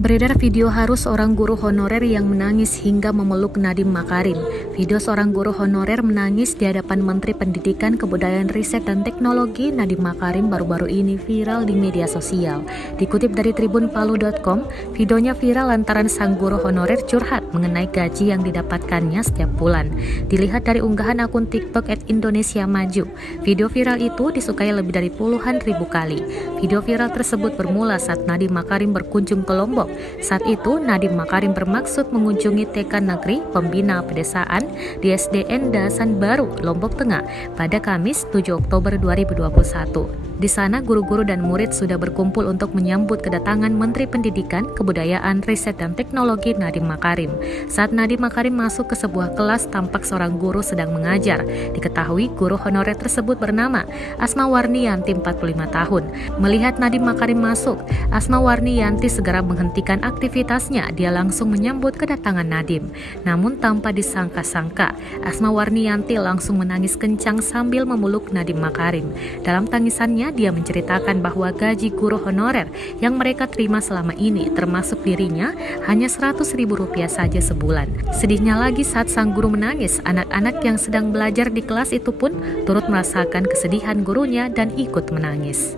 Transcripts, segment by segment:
Beredar video haru seorang guru honorer yang menangis hingga memeluk Nadiem Makarim. Video seorang guru honorer menangis di hadapan Menteri Pendidikan, Kebudayaan, Riset, dan Teknologi Nadiem Makarim baru-baru ini viral di media sosial. Dikutip dari tribunpalu.com, videonya viral lantaran sang guru honorer curhat mengenai gaji yang didapatkannya setiap bulan. Dilihat dari unggahan akun TikTok @Indonesia Maju, video viral itu disukai lebih dari puluhan ribu kali. Video viral tersebut bermula saat Nadiem Makarim berkunjung ke Lombok. Saat itu, Nadiem Makarim bermaksud mengunjungi TK Negeri Pembina Pedesaan di SDN Dasan Baru, Lombok Tengah pada Kamis 7 Oktober 2021. Di sana, guru-guru dan murid sudah berkumpul untuk menyambut kedatangan Menteri Pendidikan, Kebudayaan, Riset, dan Teknologi Nadiem Makarim. Saat Nadiem Makarim masuk ke sebuah kelas, tampak seorang guru sedang mengajar. Diketahui guru honorer tersebut bernama Asma Warniyanti, 45 tahun. Melihat Nadiem Makarim masuk, Asma Warniyanti segera menghentikan aktivitasnya. Dia langsung menyambut kedatangan Nadiem. Namun tanpa disangka-sangka, Asma Warniyanti langsung menangis kencang sambil memeluk Nadiem Makarim. Dalam tangisannya, dia menceritakan bahwa gaji guru honorer yang mereka terima selama ini, termasuk dirinya, hanya Rp100.000 saja sebulan. Sedihnya lagi saat sang guru menangis, anak-anak yang sedang belajar di kelas itu pun turut merasakan kesedihan gurunya dan ikut menangis.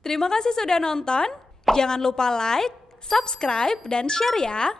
Terima kasih sudah nonton. Jangan lupa like, subscribe, dan share ya.